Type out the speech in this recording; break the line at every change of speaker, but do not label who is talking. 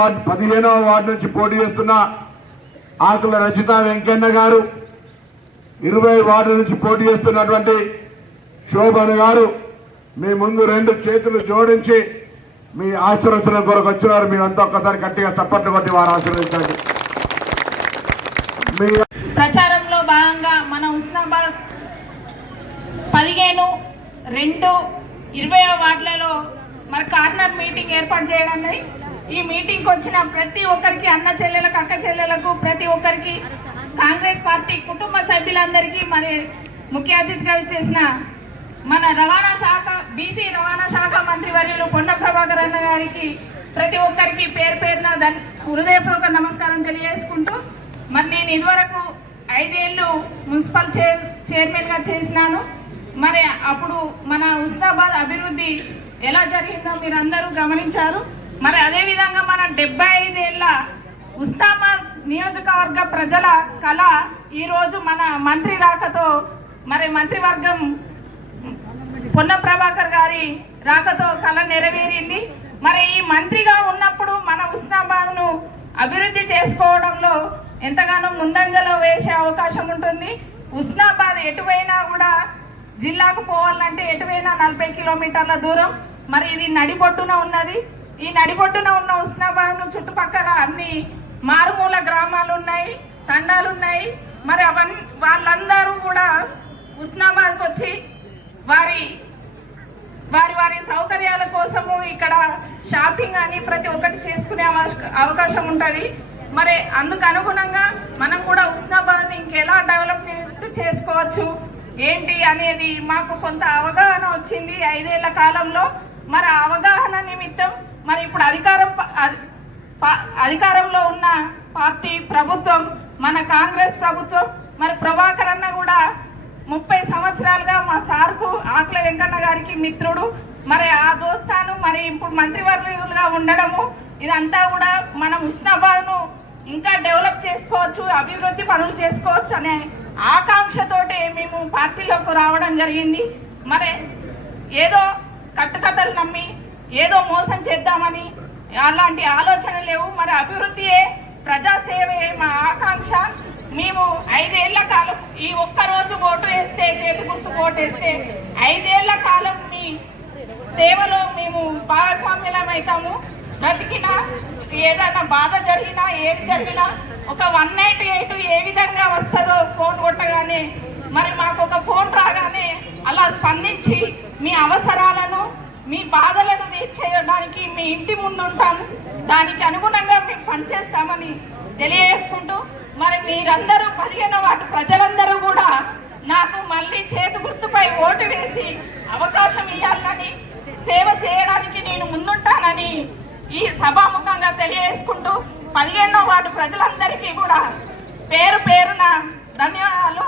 Ward పదిహేనవ ward నుంచి పోటీ చేస్తున్న ఆకుల రచిత వెంకన్న గారు ఇరవై వార్డు నుంచి పోటీ చేస్తున్నటువంటి శోభన్ గారు మీ ముందు రెండు చేతులు జోడించి మీ ఆశీర్వచనం కొరకు వచ్చినారు. మీరంతా ఒక్కసారి గట్టిగా చప్పట్లు కొట్టి వారు ఆశీర్వదించండి.
ప్రచారంలో భాగంగా మన ఉస్నాబాద్ పదిహేను రెండు ఇరవై వార్డులలో మరి కార్నర్ మీటింగ్ ఏర్పాటు చేయడం ఈ మీటింగ్కి వచ్చిన ప్రతి ఒక్కరికి అన్న చెల్లెలకు అక్క చెల్లెలకు ప్రతి ఒక్కరికి కాంగ్రెస్ పార్టీ కుటుంబ సభ్యులందరికీ మరి ముఖ్య అతిథిగా చేసిన మన రవాణా శాఖ బీసీ రవాణా శాఖ మంత్రి వర్యులు పొన్న ప్రభాకర్ అన్న గారికి ప్రతి ఒక్కరికి పేరు పేరున ధన్ హృదయపూర్వక నమస్కారం తెలియజేసుకుంటూ మరి నేను ఇదివరకు ఐదేళ్ళు మున్సిపల్ చైర్ చైర్మన్గా చేసినాను. మరి అప్పుడు మన హుస్నాబాద్ అభివృద్ధి ఎలా జరిగిందో మీరు అందరూ గమనించారు. మరి అదేవిధంగా మన డెబ్బై ఐదేళ్ళ ఉస్నాబాద్ నియోజకవర్గ ప్రజల కళ ఈరోజు మన మంత్రి రాకతో మరి మంత్రివర్గం పొన్న ప్రభాకర్ గారి రాకతో కళ నెరవేరింది. మరి ఈ మంత్రిగా ఉన్నప్పుడు మన ఉస్నాబాద్ను అభివృద్ధి చేసుకోవడంలో ఎంతగానో ముందంజలో వేసే అవకాశం ఉంటుంది. ఉస్నాబాద్ ఎటువైనా కూడా జిల్లాకు పోవాలంటే ఎటువైనా నలభై కిలోమీటర్ల దూరం. మరి ఇది నడిబొట్టున ఉన్నది. ఈ నడిబొట్టున ఉన్న ఉస్నాబాద్ చుట్టుపక్కల అన్ని మారుమూల గ్రామాలు ఉన్నాయి తండాలు ఉన్నాయి మరి అవన్నీ వాళ్ళందరూ కూడా ఉస్నాబాద్కి వచ్చి వారి వారి వారి సౌకర్యాల కోసము ఇక్కడ షాపింగ్ అని ప్రతి ఒక్కటి చేసుకునే అవకాశం ఉంటుంది. మరి అందుకు అనుగుణంగా మనం కూడా ఉస్నాబాద్ని ఇంకెలా డెవలప్మెంట్ చేసుకోవచ్చు? ఏంటి అనేది మాకు కొంత అవగాహన వచ్చింది ఐదేళ్ళ కాలంలో మరి ఆ అవగాహన నిమిత్తం మరి ఇప్పుడు అధికారం ప- అధి- పా- అధికారంలో ఉన్న పార్టీ ప్రభుత్వం మన కాంగ్రెస్ ప్రభుత్వం మరి ప్రభాకర్ అన్న కూడా ముప్పై సంవత్సరాలుగా మా సార్కు ఆకుల వెంకన్న గారికి మిత్రుడు. మరి ఆ దోస్తాను మరి ఇప్పుడు మంత్రివర్యులుగా ఉండడము ఇదంతా కూడా మనం ఉస్నాబాద్ను ఇంకా డెవలప్ చేసుకోవచ్చు అభివృద్ధి పనులు చేసుకోవచ్చు అనే ఆకాంక్షతోటే మేము పార్టీలోకి రావడం జరిగింది. మరి ఏదో కట్టుకథలు నమ్మి ఏదో మోసం చేద్దామని అలాంటి ఆలోచన లేవు. మరి అభివృద్ధియే ప్రజాసేవే మా ఆకాంక్ష. మేము ఐదేళ్ళ కాలం ఈ ఒక్క రోజు ఓటు వేస్తే చేతి గుర్తు ఓటు వేస్తే ఐదేళ్ళ కాలం మీ సేవలో మేము భాగస్వామ్యులమవుతాము బ్రతికిన ఏదైనా బాధ జరిగినా ఏది జరిగినా ఒక వన్ నైట్ ఎయిట్ ఏ విధంగా వస్తుందో ఫోన్ కొట్టగానే మరి మాకు ఒక ఫోన్ రాగానే అలా స్పందించి మీ అవసరం మీ బాధలను తీర్చేయడానికి మీ ఇంటి ముందు ఉంటాము దానికి అనుగుణంగా మేము పనిచేస్తామని తెలియజేసుకుంటూ మరి మీరందరూ పదిహేను వాటి ప్రజలందరూ కూడా నాకు మళ్ళీ చేతి గుర్తుపై ఓటు వేసి అవకాశం ఇవ్వాలని సేవ చేయడానికి నేను ముందుంటానని ఈ సభాముఖంగా తెలియజేసుకుంటూ పదిహేనో వాటి ప్రజలందరికీ కూడా పేరు పేరున ధన్యవాదాలు